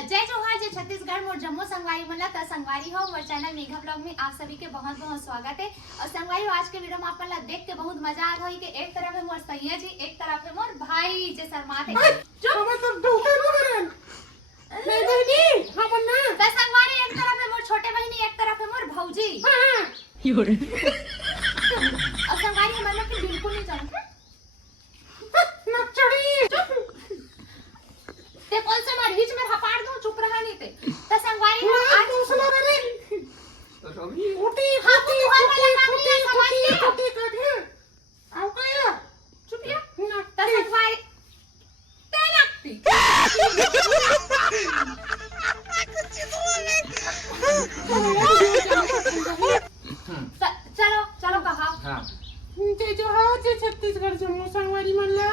जय जोहार जय छत्तीसगढ़ मोर जम्मू संगवारी मन ला संगवारी हो मोर चैनल मेघा ब्लॉग में आप सभी के बहुत बहुत स्वागत है। और संगवारी आज के वीडियो में आप ला देख के बहुत मजा आ रही कि एक तरफ है मोर सैया जी, एक तरफ है मोर भाई जे शर्माते संगवारी, एक तरफ है मोर छोटे बहनी, एक तरफ है मोर भौजी। और संगवारी हमारे लोग बिल्कुल नहीं जानते ते कौन से मार बीच में हपाड़ दूं, चुप रहा नहीं ते त संगवारी आज दूसरा रे उठी हां वो हर वाला काम नहीं है समझ उठी काट है आओ क्या चुपिया त संगवारी ते लगती चलो चलो कहा हां जे जो हां जे छत्तीसगढ़ जम्मू संगवारी मन ला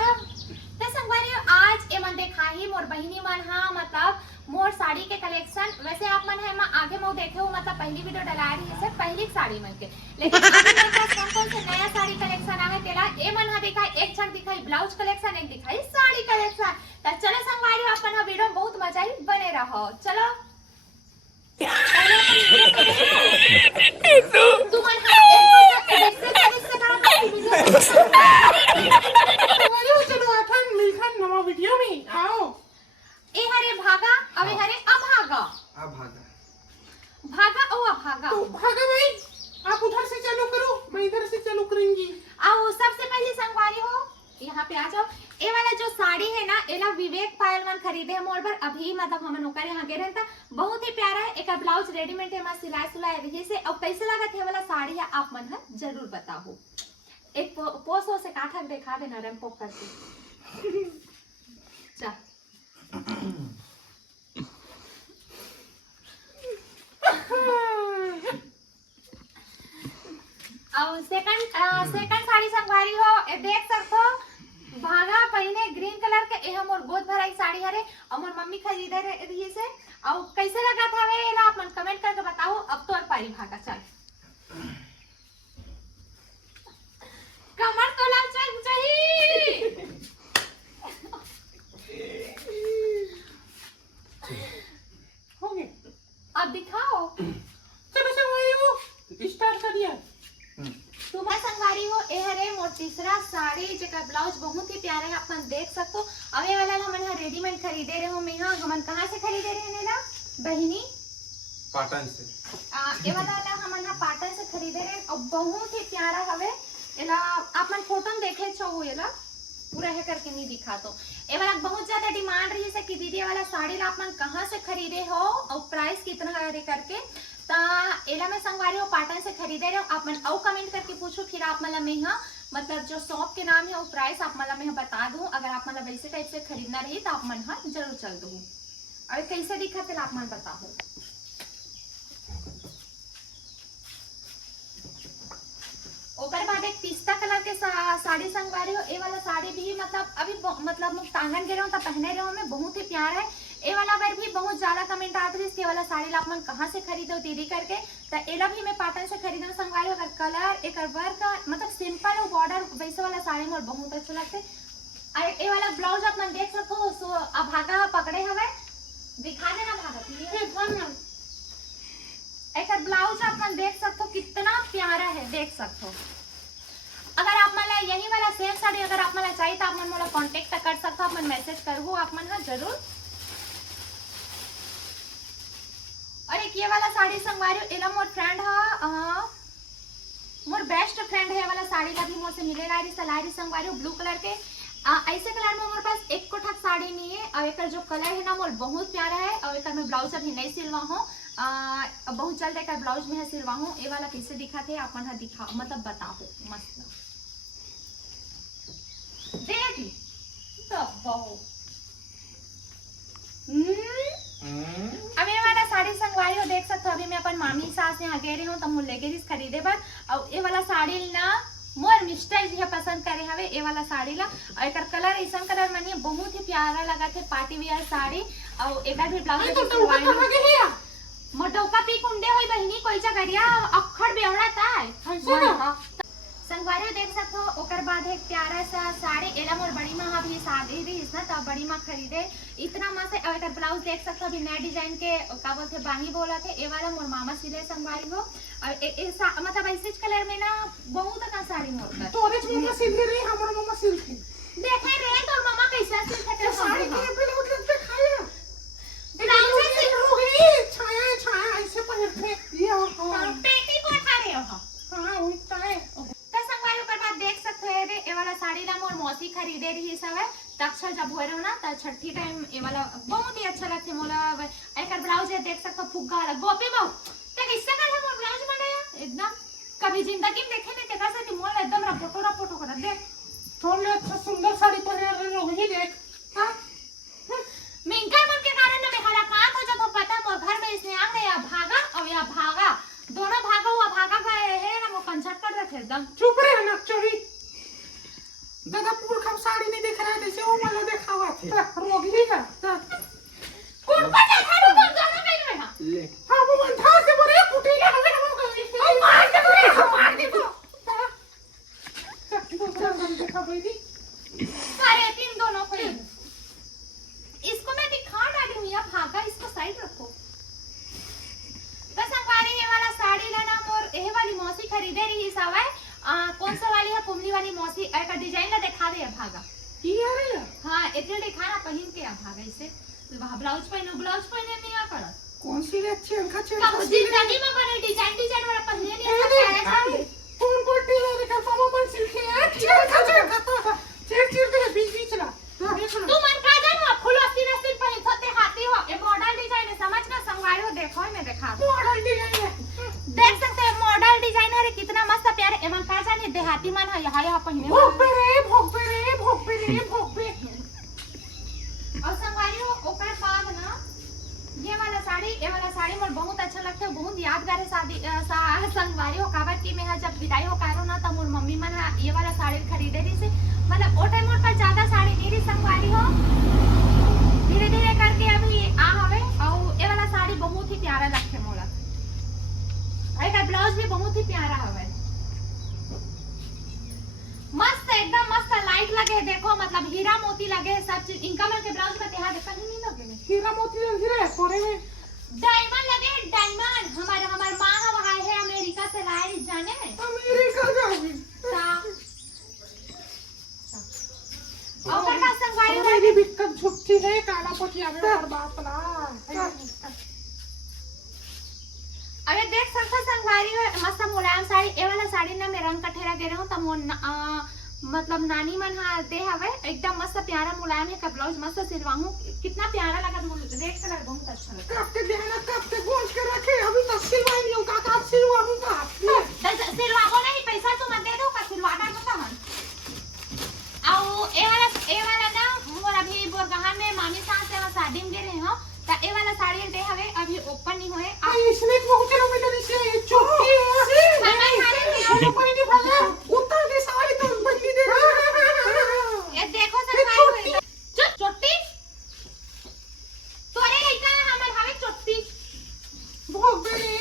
ते संगवारी आज ए मन देखा ही मोर बहिनी मन हां मतलब मोर साड़ी के कलेक्शन। वैसे आप मन है मैं आगे मैं देखे हो मतलब पहली वीडियो डला रही है सिर्फ पहली साड़ी मन के, लेकिन अभी मेरे पास कौन से नया साड़ी कलेक्शन आ है तेला ए मन हा दिखाई एक छक दिखाई ब्लाउज कलेक्शन, एक दिखाई साड़ी कलेक्शन। त चलो संगवारी अपन हा वीडियो बहुत मजा ही बने रहो। चलो तू मन हा नवा वीडियो में आओ ए हरे भागा अबे हरे अभागा भागा ओ अभागा तो भागा भाई आप उधर से चालू करो मैं इधर से चालू करूंगी। आओ सबसे पहले संगवारी हो यहाँ पे आ जाओ। ए वाला जो साड़ी है ना एला विवेक पायल मन खरीदे है मोर पर अभी मतलब हम नौकर यहाँ गे रहे था, बहुत ही प्यारा है। एक ब्लाउज रेडीमेड है मैं सिलाई सुलाई रही से और कैसे लगा थे वाला साड़ी है आप मन है जरूर बताओ। एक पोसो से काठा दिखा देना रैंपो करके चल और सेकंड साड़ी संगवारी हो ए देख सकते हो भागा पहने ग्रीन कलर के ए मोर गोद भराई साड़ी हरे और मोर मम्मी खरीदे रही से। और कैसे लगा था वे एला आप मन कमेंट करके बताओ। अब तो पारी भागा चल कमर तो लग चाहिए हो गए अब दिखाओ। चलो संगवारी हो स्टार्ट करिए। तुम्हारा संगवारी हो ए हरे मोर तीसरा साड़ी जेका ब्लाउज बहुत ही प्यारा है अपन देख सकते हो। अब ये वाला हमन रेडीमेड खरीदे रहे हो मैं हमन कहां से खरीदे रहे नेला बहिनी पाटन से ये वाला हमन पाटन से खरीदे रहे और बहुत ही प्यारा हवे। एला आपन फोटो में देखे छो एला पूरा है करके नहीं दिखा तो ए वाला बहुत ज्यादा डिमांड रही है कि दीदी वाला साड़ी ला आपन कहां से खरीदे हो और प्राइस कितना है करके। ता एला मैं संगवारी हो पाटन से खरीदे रहे हो। आप मन और कमेंट करके पूछो फिर आप मला मैं मतलब जो शॉप के नाम है वो प्राइस आप मला मैं बता दूं। अगर आप मतलब वैसे टाइप से खरीदना रही तो आप मन जरूर चल दूं। और कैसे दिखा थे आप मन बताओ। ओकर बाद एक पिस्ता कलर के साड़ी संगवारी हो ए वाला साड़ी भी मतलब अभी मतलब मुक्तांगन गे रहे हो तो पहने रहे हो मैं बहुत ही प्यारा है। ए वाला बार भी बहुत ज्यादा कमेंट आते थे इसके वाला साड़ी आप मन कहां से खरीदो दीदी करके। तो एला भी मैं पाटन से खरीदो संगवारी। अगर कलर एक वर्क मतलब सिंपल और बॉर्डर वैसे वाला साड़ी मोर बहुत अच्छा लगते। ए वाला ब्लाउज आप मन देख सकते हो सो अब भागा पकड़े हवे दिखा देना भागा एक ब्लाउज आप मन देख सकते हो कितना प्यारा है देख सकते हो। अगर आप मला यही वाला सेम साड़ी अगर आप मला चाहिए तो आप मन मोला कांटेक्ट कर सकते हो, आप मन मैसेज करो आप मन जरूर। और एक ये वाला साड़ी संगवारी एला मोर फ्रेंड हा मोर बेस्ट फ्रेंड है वाला साड़ी ला भी मोर से मिले लाई सलाई संगवारी ब्लू कलर के ऐसे कलर में मोर पास एक को ठक साड़ी नहीं है। और एक जो कलर है ना मोर बहुत प्यारा है। और एक मैं ब्लाउज अभी नहीं सिलवा हूँ बहुत जल्द एक ब्लाउज में है सिलवा हूँ। ये वाला कैसे दिखा थे आप मन दिखा मतलब बताओ मस्त देख अब ये वाला साड़ी संगवारी हो देख सकते हो। अभी मैं अपन मामी सास यहाँ गए रही हूँ तो मुझे लेके खरीदे बार। और ये वाला साड़ी ना मोर मिस्टर जी पसंद करे हवे ए वाला साड़ी ला। और एक कलर ऐसा कलर मनी बहुत ही प्यारा लगा थे पार्टी वियर साड़ी। और एक भी ब्लाउज मोटोका पी कुंडे होई बहिनी कोई जगरिया अखड़ बेवड़ा ताय संग संगवारी देख सकते हो। ओकर बाद एक प्यारा सा साड़ी एलम और बड़ी माँ भी शादी रही ना, तब बड़ी माँ खरीदे इतना मस्त है। और ब्लाउज देख सकते हो अभी नए डिजाइन के का बोलते बाही बोला थे, ये वाला मोर मामा सिले संगवारी हो। और मतलब ऐसे कलर में ना बहुत ना साड़ी मोड़ता तोरे मामा सिल रे, हमर मामा सिल थे। देखे रे तोर मामा कैसा सिल थे साड़ी के पे लोग लगते खाया। ब्लाउज से हो गई छाया छाया ऐसे पहनते ये पेटी को उठा रहे हो। हां उठता है। तो संगवारी ऊपर बात देख सकते हो रे, ये वाला साड़ी ला मोर मौसी खरीदे रही सब है। तक्षा जब हो रहे हो ना त छठी टाइम ये वाला बहुत ही अच्छा लगते मोला। एकर ब्लाउज है देख सकते हो फुग्गा वाला गोपी बहु ते किससे कर मोर ब्लाउज बनाया एकदम कभी जिंदगी में देखे नहीं तेरा से मोल एकदम रपोटो कर दे। तोने अच्छा सुंदर साड़ी पहने रहे हो ही देख। हां मिंका मन के कारण ना मेरा कान हो जातो पता मोर घर में इसने आ गया भागा और या भागा दोनों भागा हुआ भागा गए है ना वो पंचर कर रखे एकदम। चुप रहे ना चोरी। दादा पूर कम साड़ी नहीं देख रहा जैसे वो वाला देखा हुआ थे रोगी का। कौन पर देखा रो तुम दोनों में हां ले हां वो मंठा से बोले कुटीला हमें हम गई मार दे बोले मार दे को दूसरा हम देखा भाई सारे तीन दोनों को इसको मैं दिखा डाली हूं या भागा इसको साइड रखो। तो संगवारी ये वाला साड़ी लेना मोर ये वाली मौसी खरीदे रही सब है। कौन सा वाली है कुमली वाली मौसी का डिजाइन ना दिखा दे भागा ये रे हां इतने दिखाना पहन के भागा इसे ब्लाउज पहने नहीं आ कर कौन सी रे अच्छी अंका कब जिंदगी में बने डिजाइन वाला पहने नहीं आ कौन कोटी रे का मामा मन सिलके है चिर के बीच ला तू मन का जानो फुल अस्ती पहन सकते हाथी हो ये मॉडल डिजाइन है समझ ना संगवारी हो देखो मैं दिखा मॉडल डिजाइन देख सकते हैं मॉडल डिजाइन है कितना मस्त प्यारे एमन का जाने देहाती मन है यहाँ पहने भोग पे और संगवारी हो ओकर बाद ना ये वाला साड़ी मोर बहुत अच्छा लगता है बहुत यादगार है शादी संगवारी हो काबर की मैं जब विदाई हो कारो ना तब मोर मम्मी मन ये वाला साड़ी खरीदे रही से मतलब ओ टाइम पर ज्यादा साड़ी नहीं रही संगवारी हो धीरे धीरे करके अभी आ हवे और ये वाला साड़ी बहुत ही प्यारा लगते मोला। एकर ब्लाउज भी बहुत ही प्यारा हवे मस्त एकदम मस्त लाइट लगे देखो मतलब हीरा मोती लगे सब चीज इनका मन के ब्लाउज में त्यहां देखा नहीं लगे हीरा मोती हीरा कोरे में डायमंड लगे डायमंड हमारे मां वहां है अमेरिका से लाए जाने अमेरिका जाओगी और का संगवारी मेरी बिकट छुट्टी है काला पटिया में और बाप ला अरे देख सकते संगवारी मस्त मुलायम साड़ी ए वाला साड़ी ना मैं रंग कठेरा दे रहा हूं तब मतलब नानी मन हा दे हवे एकदम मस्त प्यारा मुलायम है का ब्लाउज मस्त सिलवाऊं कितना प्यारा लगा रेड कलर बहुत अच्छा लगा कब तक देना कब तक गोंज के रखे अभी तक सिलवाई नहीं होगा का सिलवाऊंगा सिलवाओ नहीं पैसा तो मत दे दो का सिलवाना तो हम आओ ए वाला ना मोर अभी बोरगहान में मामी सास से शादी में गए हो त ए वाला साड़ी दे हवे अभी ओपन नहीं होए इसने बहुत लोग मेरे से ये चोटी है मैं कोई नहीं भागा उत्तर दे सारी तो बदली दे ये देखो संगवारी चोटी तोरे लइका हमर हवे चोटी भोग रे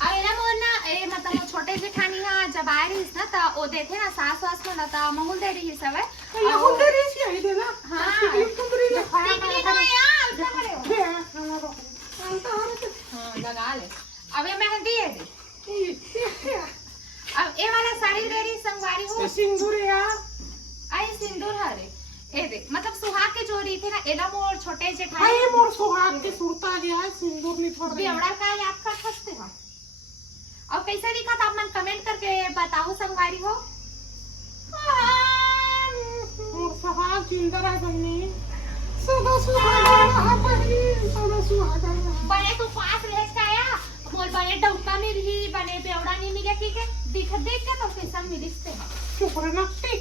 अरे ना मोर ना ए मतलब छोटे जेठानी ना जब आए रही ना त ओ देखे ना सास वास को ना त महूल दे रही सब है ये हो दे रही है ये देना हां तुमरी ले खाया टिकली तो यार उल्टा खड़े हो हां लगा ले अब ये मेहंदी है दे अब ये वाला साड़ी दे रही संगवारी हो सिंदूर यार आई सिंदूर हरे ए दे मतलब सुहाग के जोड़ी थे ना एला मोर छोटे जेठानी आई मोर सुहाग के सुरता गया सिंदूर नहीं फर रही बेवड़ा का याद कर सकते हो और कैसे दिखा था आप मन कमेंट करके बताओ संगवारी हो मोर सुहाग जिंदा रह बनी सदा सुहाग बड़े तू पास ले आया मोर बड़े डौका में रही बने बेवड़ा नहीं मिले की के देख के तो कैसा मिलिसते हो चुप रे नक्टी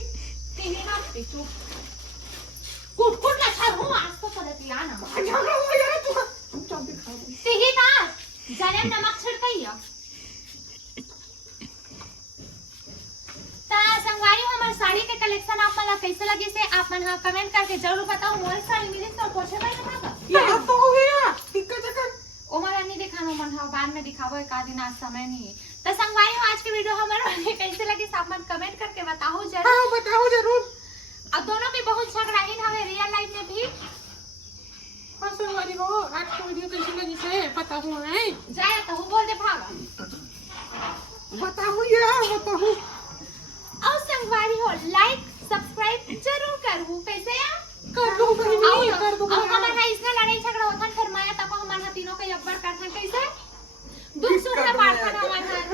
तीनी ना चुप कुट लछा हूं आज तो पड़ती आ ना झगड़ा हो यार तू चल दिखा तीही ना जने नमक छिड़कइया ता संगवारी हमार साड़ी के कलेक्शन आप मला कैसे लगे से आप मन हां कमेंट करके जरूर बताओ मोर साड़ी मिले तो पूछे भाई ना ये तो हो गया टिक्का चक्कर ओ मला नहीं दिखाना उमन हो बाद में दिखाबो एक आध दिन, आज समय नहीं है। तो संगवारी हो आज के वीडियो हमारे कैसे लगी सब मन कमेंट करके बताओ जरूर। हाँ बताओ जरूर। अब दोनों भी बहुत झगड़ाहीन हवे रियल लाइफ में भी। हाँ संगवारी हो आज की वीडियो कैसी लगी से बताओ है। जाए तो बोल दे भागा। बताओ यार बताओ। और संगवारी हो लाइक सब्सक्राइब जरूर करू कैसे यार कर दो बहनी कर दो। अब हमारा इसने लड़ाई झगड़ा होता फिर मैं तब हमारा तीनों के अब्बर करते कैसे दुख सुख में बांटना हमारा